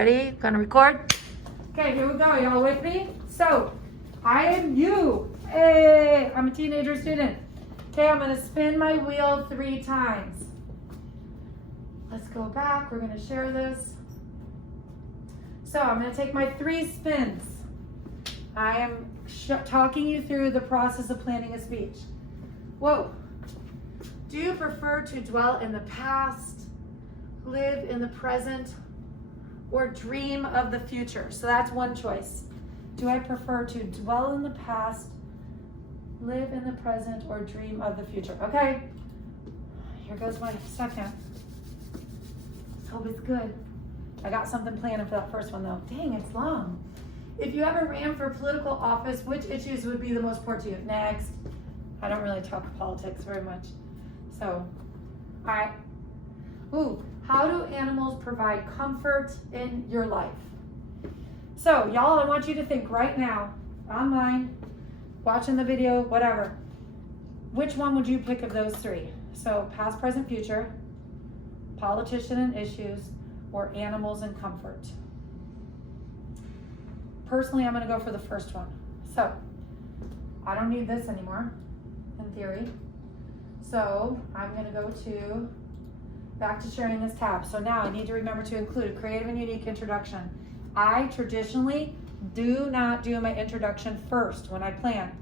Ready? Gonna record? Okay, here we go. Y'all with me? So, I am you. Hey, I'm a teenager student. Okay, I'm gonna spin my wheel 3 times. Let's go back. We're gonna share this. So, I'm gonna take my 3 spins. I am talking you through the process of planning a speech. Whoa. Do you prefer to dwell in the past, live in the present, or dream of the future? So that's one choice. Do I prefer to dwell in the past, live in the present, or dream of the future? Okay, here goes my second. Let's hope it's good. I got something planned for that first one though. Dang, it's long. If you ever ran for political office, which issues would be the most important to you? Next. I don't really talk politics very much. So, all right. Ooh, how do animals provide comfort in your life? So, y'all, I want you to think right now, online, watching the video, whatever. Which one would you pick of those 3? So, past, present, future, politician and issues, or animals and comfort. Personally, I'm going to go for the first one. So, I don't need this anymore, in theory. So, I'm going to go to back to sharing this tab. So now I need to remember to include a creative and unique introduction. I traditionally do not do my introduction first when I plan.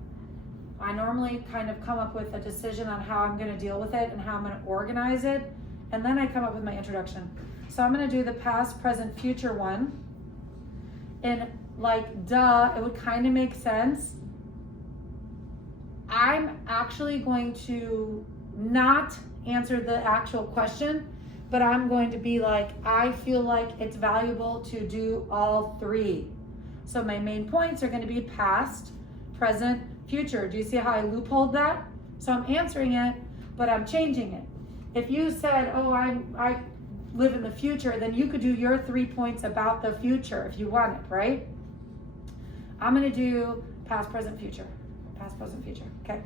I normally kind of come up with a decision on how I'm going to deal with it and how I'm going to organize it, and then I come up with my introduction. So I'm going to do the past, present, future one. And like, duh, it would kind of make sense. I'm actually going to not answer the actual question, but I'm going to be like, I feel like it's valuable to do all 3. So my main points are going to be past, present, future. Do you see how I loopholed that? So I'm answering it, but I'm changing it. If you said, oh, I live in the future, then you could do your 3 points about the future if you want it, right? I'm going to do past, present, future. Past, present, future. Okay.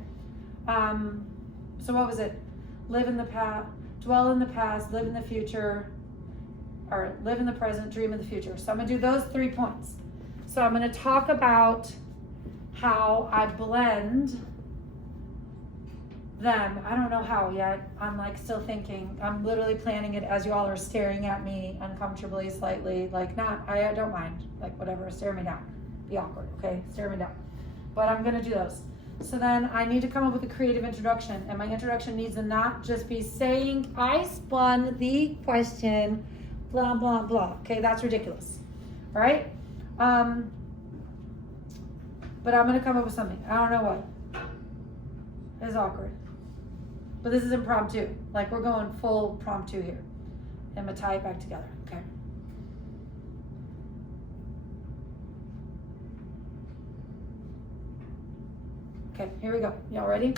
So what was it? Live in the past, dwell in the past, live in the future, or live in the present, dream of the future. So I'm going to do those 3 points. So I'm going to talk about how I blend them. I don't know how yet. I'm like still thinking. I'm literally planning it as you all are staring at me uncomfortably, slightly. Like not, I don't mind. Like whatever, stare me down. Be awkward, okay? Stare me down. But I'm going to do those. So then I need to come up with a creative introduction, and my introduction needs to not just be saying, I spun the question, blah, blah, blah. Okay, that's ridiculous. All right? But I'm going to come up with something. I don't know what. It's awkward. But this is impromptu. Like we're going full impromptu here. I'm going to tie it back together, okay? Okay, here we go. Y'all ready?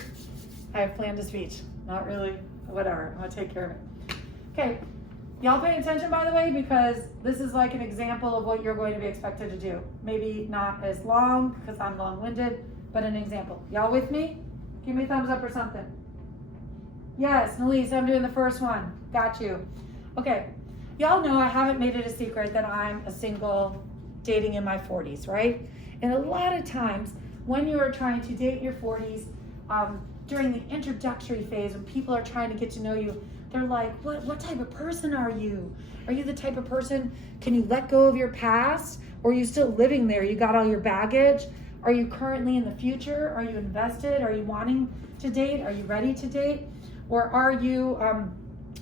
I have planned a speech. Not really, whatever. I'm gonna take care of it. Okay, y'all pay attention by the way, because this is like an example of what you're going to be expected to do. Maybe not as long, because I'm long-winded, but an example. Y'all with me? Give me a thumbs up or something. Yes, Nalise, I'm doing the first one. Got you. Okay, y'all know I haven't made it a secret that I'm a single, dating in my 40s, right? And a lot of times, when you are trying to date in your 40s, during the introductory phase, when people are trying to get to know you, they're like, what type of person are you? Are you the type of person, can you let go of your past? Or are you still living there? You got all your baggage? Are you currently in the future? Are you invested? Are you wanting to date? Are you ready to date? Or are you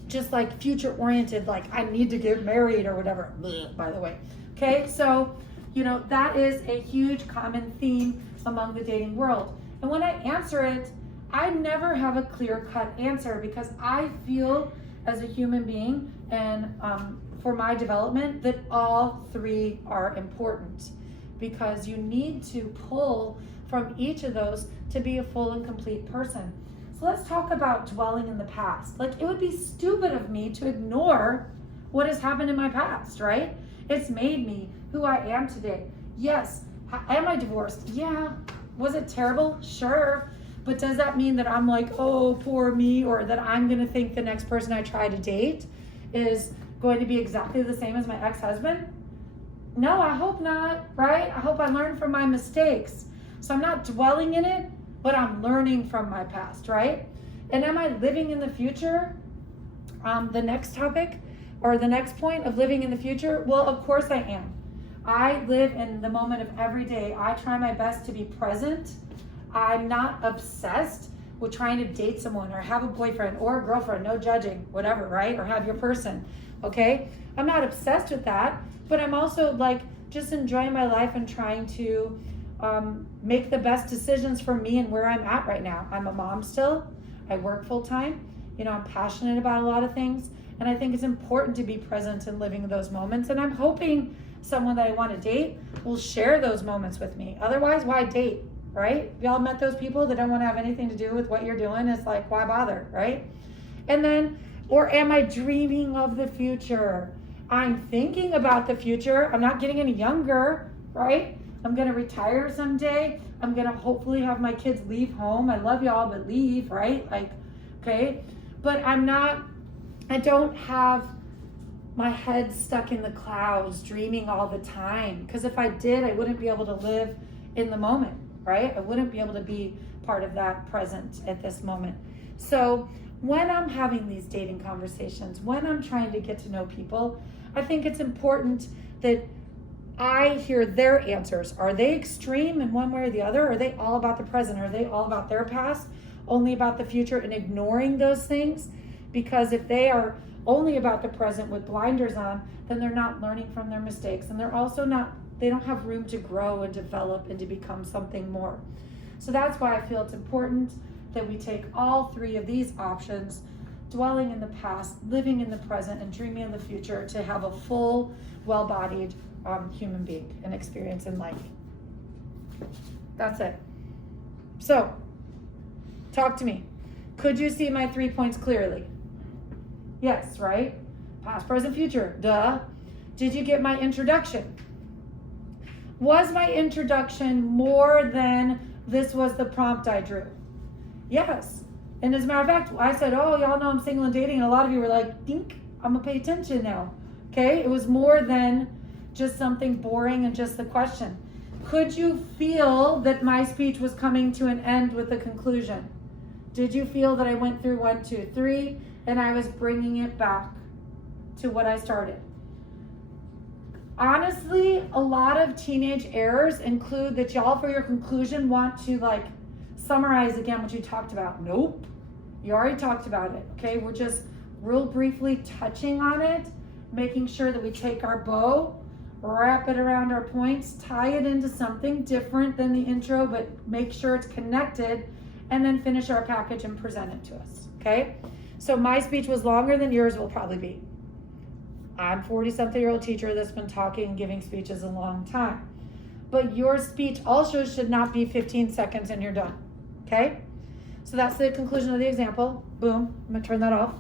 just like future oriented, like I need to get married or whatever, by the way. Okay, so, you know, that is a huge common theme among the dating world. And when I answer it, I never have a clear-cut answer because I feel as a human being and for my development that all 3 are important because you need to pull from each of those to be a full and complete person. So let's talk about dwelling in the past. Like it would be stupid of me to ignore what has happened in my past, right? It's made me who I am today. Yes. Am I divorced? Yeah. Was it terrible? Sure. But does that mean that I'm like, oh, poor me, or that I'm going to think the next person I try to date is going to be exactly the same as my ex-husband? No, I hope not, right? I hope I learn from my mistakes. So I'm not dwelling in it, but I'm learning from my past, right? And am I living in the future? The next topic or the next point of living in the future? Well, of course I am. I live in the moment of every day. I try my best to be present. I'm not obsessed with trying to date someone or have a boyfriend or a girlfriend, no judging, whatever, right? Or have your person, okay? I'm not obsessed with that, but I'm also like just enjoying my life and trying to make the best decisions for me and where I'm at right now. I'm a mom still. I work full time. You know, I'm passionate about a lot of things, and I think it's important to be present and living those moments. And I'm hoping someone that I want to date will share those moments with me. Otherwise, why date, right? Y'all met those people that don't want to have anything to do with what you're doing. It's like, why bother, right? And then, or am I dreaming of the future? I'm thinking about the future. I'm not getting any younger, right? I'm going to retire someday. I'm going to hopefully have my kids leave home. I love y'all, but leave, right? Like, okay. But I don't have my head stuck in the clouds dreaming all the time. Because if I did, I wouldn't be able to live in the moment, right? I wouldn't be able to be part of that present at this moment. So when I'm having these dating conversations, when I'm trying to get to know people, I think it's important that I hear their answers. Are they extreme in one way or the other? Are they all about the present? Are they all about their past, only about the future and ignoring those things? Because if they are only about the present with blinders on, then they're not learning from their mistakes. And they're also they don't have room to grow and develop and to become something more. So that's why I feel it's important that we take all three of these options, dwelling in the past, living in the present, and dreaming in the future, to have a full, well-bodied human being and experience in life. That's it. So, talk to me. Could you see my 3 points clearly? Yes, right? Past, present, future. Duh. Did you get my introduction? Was my introduction more than this was the prompt I drew? Yes. And as a matter of fact, I said, oh, y'all know I'm single and dating. And a lot of you were like, dink, I'm going to pay attention now. Okay? It was more than just something boring and just the question. Could you feel that my speech was coming to an end with a conclusion? Did you feel that I went through 1, 2, 3 and I was bringing it back to what I started? Honestly, a lot of teenage errors include that y'all, for your conclusion, want to like summarize again what you talked about. Nope. You already talked about it. Okay? We're just real briefly touching on it, making sure that we take our bow, wrap it around our points, tie it into something different than the intro, but make sure it's connected, and then finish our package and present it to us. Okay? So my speech was longer than yours will probably be. I'm a 40-something-year-old teacher that's been talking and giving speeches a long time. But your speech also should not be 15 seconds and you're done. Okay? So that's the conclusion of the example. Boom. I'm going to turn that off.